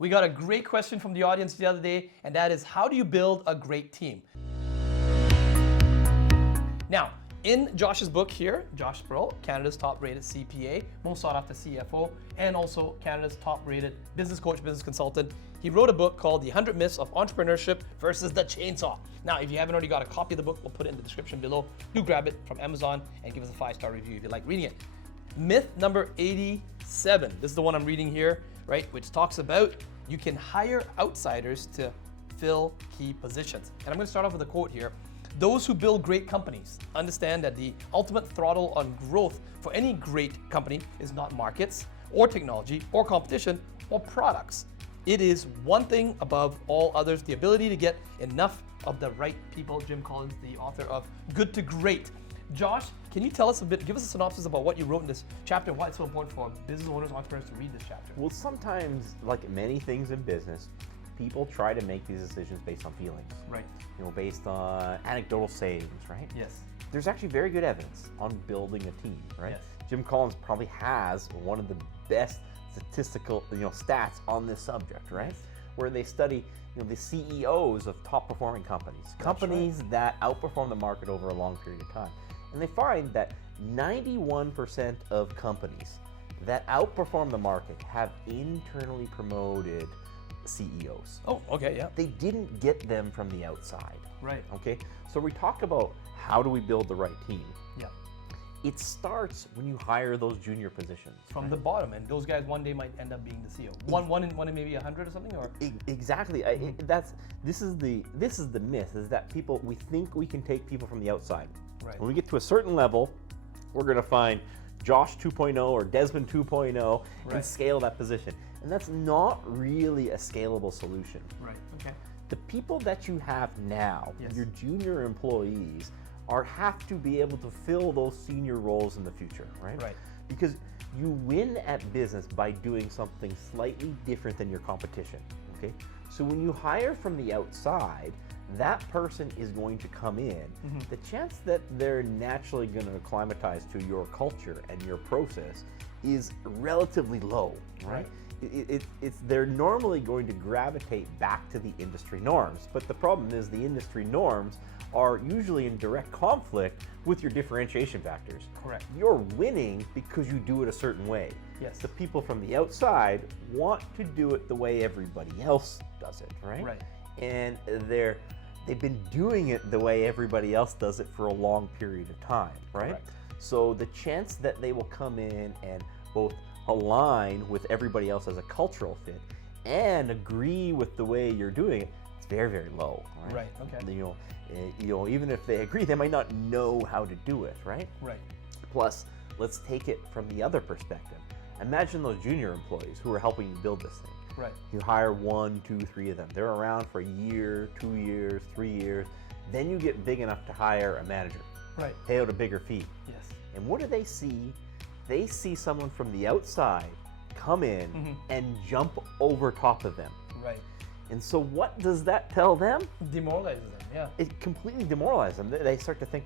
We got a great question from the audience the other day, and that is, how do you build a great team? Now, in Josh's book here, Josh Spurrell, Canada's top-rated CPA, most sought-after CFO, and also Canada's top-rated business coach, business consultant, he wrote a book called The 100 Myths of Entrepreneurship versus the Chainsaw. Now, if you haven't already got a copy of the book, we'll put it in the description below. Do grab it from Amazon and give us a 5-star review if you like reading it. Myth number 87. This is the one I'm reading here, right? Which talks about you can hire outsiders to fill key positions. And I'm going to start off with a quote here. Those who build great companies understand that the ultimate throttle on growth for any great company is not markets or technology or competition or products. It is one thing above all others, the ability to get enough of the right people. Jim Collins, the author of Good to Great. Josh, can you tell us a bit, give us a synopsis about what you wrote in this chapter and why it's so important for business owners, entrepreneurs to read this chapter? Well, sometimes, like many things in business, people try to make these decisions based on feelings. Right. Based on anecdotal sayings, right? Yes. There's actually very good evidence on building a team, right? Yes. Jim Collins probably has one of the best statistical, stats on this subject, right? Yes. Where they study, the CEOs of top performing companies, that outperform the market over a long period of time. And they find that 91% of companies that outperform the market have internally promoted CEOs. Oh, okay, yeah. They didn't get them from the outside. Right. Okay, so we talk about how do we build the right team. Yeah. It starts when you hire those junior positions. From the bottom, and those guys one day might end up being the CEO. One in maybe 100 or something, or exactly. This is the myth, is that we think we can take people from the outside. Right. When we get to a certain level, we're going to find Josh 2.0 or Desmond 2.0 and scale that position. And that's not really a scalable solution. Right. Okay. The people that you have now, your junior employees, have to be able to fill those senior roles in the future, right? Right. Because you win at business by doing something slightly different than your competition, okay? So when you hire from the outside, that person is going to come in. The chance that they're naturally going to acclimatize to your culture and your process is relatively low, right? They're normally going to gravitate back to the industry norms, but the problem is the industry norms are usually in direct conflict with your differentiation factors. Correct. You're winning because you do it a certain way. Yes. The people from the outside want to do it the way everybody else does it, right? Right. And they've been doing it the way everybody else does it for a long period of time, right? Correct. So the chance that they will come in and both align with everybody else as a cultural fit and agree with the way you're doing it, it's very, very low. Right. Okay. Even if they agree, they might not know how to do it, right? Right. Plus, let's take it from the other perspective. Imagine those junior employees who are helping you build this thing. Right. You hire 1, 2, 3 of them. They're around for a year, 2 years, 3 years. Then you get big enough to hire a manager. Right. Pay out a bigger fee. Yes. And what do they see? They see someone from the outside come in and jump over top of them. Right. And so what does that tell them? Demoralizes them, yeah. It completely demoralizes them. They start to think,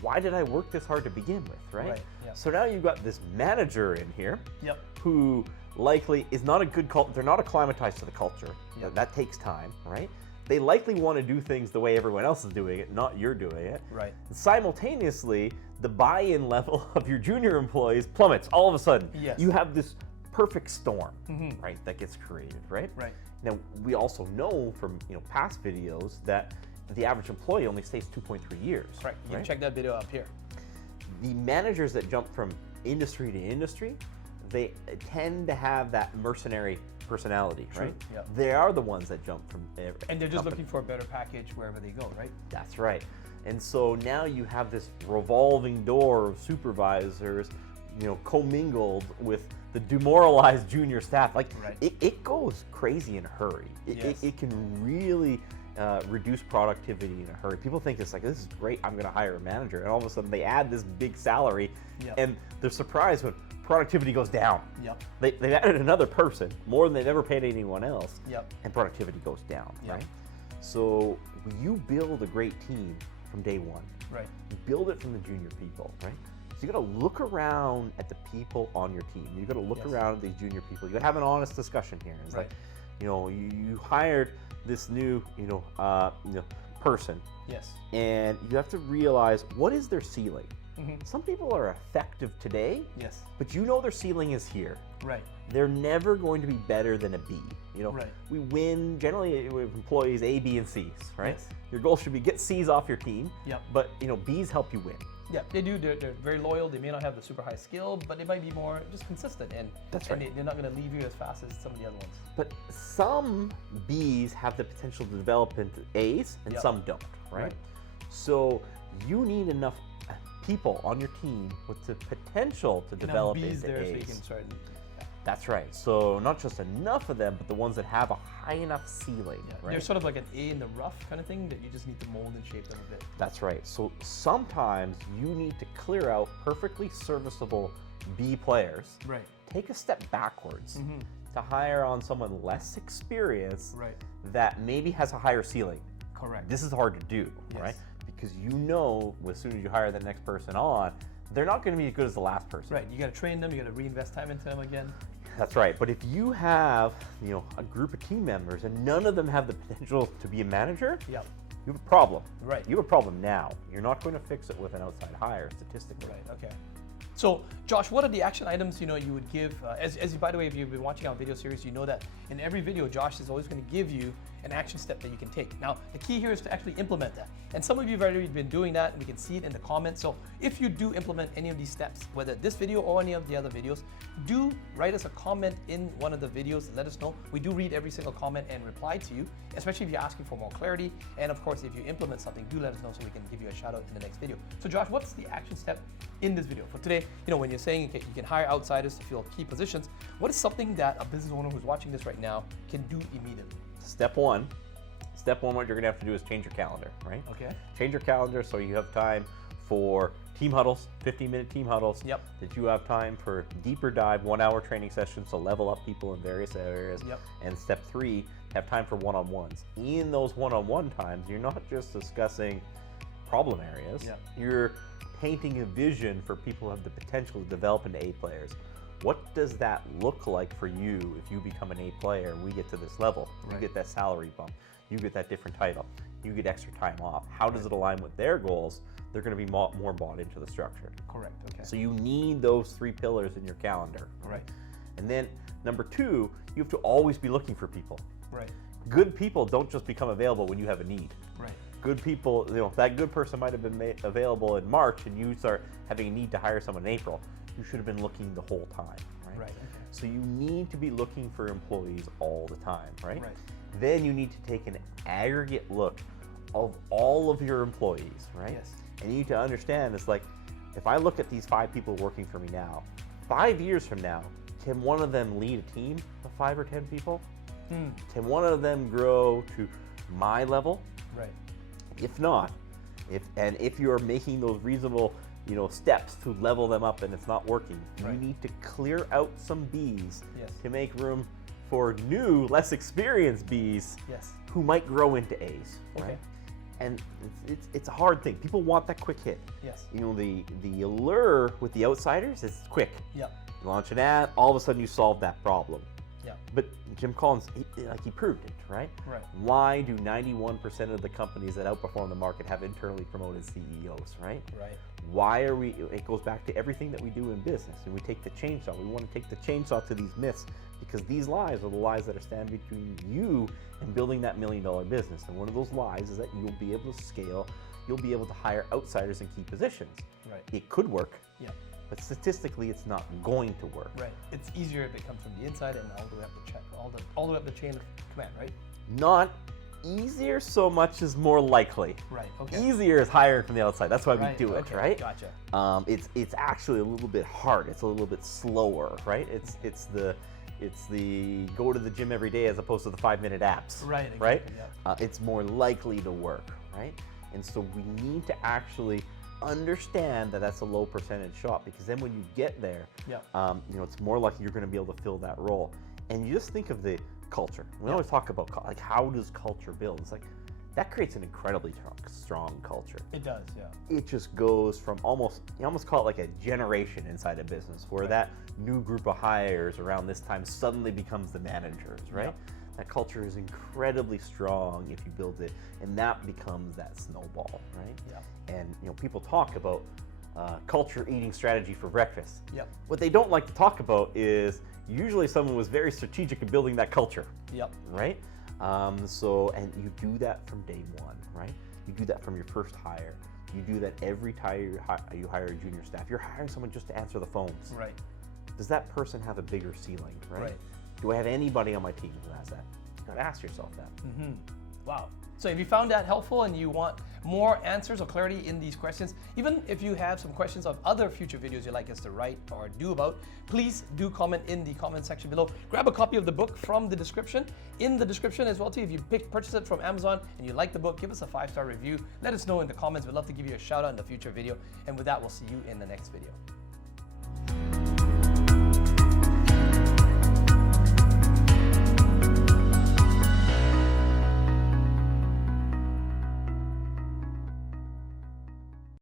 why did I work this hard to begin with, right? Right, yeah. So now you've got this manager in here Yep. who likely is not a good culture. They're not acclimatized to the culture. Yep. That takes time, right? They likely want to do things the way everyone else is doing it, not you're doing it. Right. Simultaneously, the buy-in level of your junior employees plummets all of a sudden. Yes. You have this perfect storm, right, that gets created, right? Right. Now, we also know from past videos that the average employee only stays 2.3 years. Correct. You can check that video up here. The managers that jump from industry to industry, they tend to have that mercenary personality, right? Yep. They are the ones that jump from And they're just looking for a better package wherever they go, right? That's right. And so now you have this revolving door of supervisors, commingled with the demoralized junior staff. Like it goes crazy in a hurry. It can really reduce productivity in a hurry. People think it's like, this is great, I'm going to hire a manager, and all of a sudden they add this big salary, and they're surprised when productivity goes down. Yep. They've added another person, more than they've ever paid anyone else, yep. and productivity goes down, right? So you build a great team from day one. Right. You build it from the junior people, right? So you got to look around at the people on your team. You got to look around at these junior people. You got to have an honest discussion here. It's like, you hired this new, person. Yes. And you have to realize, what is their ceiling? Some people are effective today. Yes. But you know their ceiling is here. Right. They're never going to be better than a B. Right. We win generally with employees A, B, and C's, right? Yes. Your goal should be get C's off your team. Yep. But B's help you win. Yeah, they do. They're very loyal. They may not have the super high skill, but they might be more just consistent. And that's right. And they're not going to leave you as fast as some of the other ones. But some B's have the potential to develop into A's, and some don't, right? So you need enough people on your team with the potential to develop B's into there A's. so you can start. That's right. So not just enough of them, but the ones that have a high enough ceiling. Yeah. Right? They're sort of like an A in the rough kind of thing that you just need to mold and shape them a bit. That's right. So sometimes you need to clear out perfectly serviceable B players. Right. Take a step backwards to hire on someone less experienced that maybe has a higher ceiling. Correct. This is hard to do, right? Because as soon as you hire the next person on, they're not going to be as good as the last person. Right. You got to train them. You got to reinvest time into them again. That's right. But if you have, a group of team members and none of them have the potential to be a manager, you have a problem. Right. You have a problem now. You're not going to fix it with an outside hire statistically. Right. Okay. So, Josh, what are the action items you would give? By the way, if you've been watching our video series, you know that in every video, Josh is always going to give you an action step that you can take. Now, the key here is to actually implement that. And some of you have already been doing that, and we can see it in the comments. So if you do implement any of these steps, whether this video or any of the other videos, do write us a comment in one of the videos. Let us know. We do read every single comment and reply to you, especially if you're asking for more clarity. And of course, if you implement something, do let us know so we can give you a shout out in the next video. So Josh, what's the action step in this video? For today, when you're saying you can hire outsiders to fill key positions, what is something that a business owner who's watching this right now can do immediately? Step one, what you're gonna have to do is change your calendar, right? Okay. Change your calendar so you have time for team huddles, 15-minute team huddles. Yep. That you have time for deeper dive, 1-hour training sessions to level up people in various areas. Yep. And step three, have time for one-on-ones. In those one-on-one times, you're not just discussing problem areas. Yep. You're painting a vision for people who have the potential to develop into A players. What does that look like for you if you become an A player and we get to this level? You get that salary bump, you get that different title, you get extra time off. How does it align with their goals? They're going to be more bought into the structure. Correct. Okay. So you need those 3 pillars in your calendar. Right. And then number 2, you have to always be looking for people. Right. Good people don't just become available when you have a need. Right. Good people, that good person might have been made available in March and you start having a need to hire someone in April. You should have been looking the whole time, right? Right. Okay. So you need to be looking for employees all the time, right? Right. Then you need to take an aggregate look of all of your employees, right? Yes. And you need to understand, it's like, if I look at these 5 people working for me now, 5 years from now, can one of them lead a team of 5 or 10 people? Can one of them grow to my level? Right. If not, if you're making those reasonable steps to level them up and it's not working, you need to clear out some B's to make room for new, less experienced B's who might grow into A's, right? Okay. And it's a hard thing. People want that quick hit. Yes. The allure with the outsiders is quick. Yep. You launch an ad, all of a sudden you solve that problem. Yeah. But Jim Collins, he proved it, right? Right. Why do 91% of the companies that outperform the market have internally promoted CEOs, right? Right. Why are we, it goes back to everything that we do in business, and we take the chainsaw. We want to take the chainsaw to these myths, because these lies are the lies that are standing between you and building that $1 million business. And one of those lies is that you'll be able to scale, you'll be able to hire outsiders in key positions. Right. It could work. Yeah. But statistically, it's not going to work. Right. It's easier if it comes from the inside and all the way up the all the way up the chain of command, right? Not easier so much as more likely. Right. Okay. Easier is hiring from the outside. That's why we do it, okay, right? Gotcha. It's actually a little bit hard. It's a little bit slower, right? It's the go to the gym every day as opposed to the 5-minute apps. Right. Exactly, Right. Yeah. It's more likely to work, right? And so we need to actually understand that that's a low percentage shot, because then when you get there, it's more likely you're going to be able to fill that role. And you just think of the culture. We always talk about how does culture build. It's like that creates an incredibly strong culture. It does, yeah. It just goes from you almost call it like a generation inside a business, where that new group of hires around this time suddenly becomes the managers, right? Yep. That culture is incredibly strong if you build it, and that becomes that snowball, right? Yeah. And people talk about culture eating strategy for breakfast. Yep. What they don't like to talk about is usually someone was very strategic in building that culture. Yep. Right? And you do that from day one, right? You do that from your first hire. You do that every time you hire a junior staff. You're hiring someone just to answer the phones. Right. Does that person have a bigger ceiling, right? Right. Do I have anybody on my team who has that? You gotta ask yourself that. Mm-hmm. Wow. So if you found that helpful and you want more answers or clarity in these questions, even if you have some questions of other future videos you'd like us to write or do about, please do comment in the comment section below. Grab a copy of the book from the description. In the description as well too, if you purchase it from Amazon and you like the book, give us a 5-star review. Let us know in the comments. We'd love to give you a shout out in a future video. And with that, we'll see you in the next video.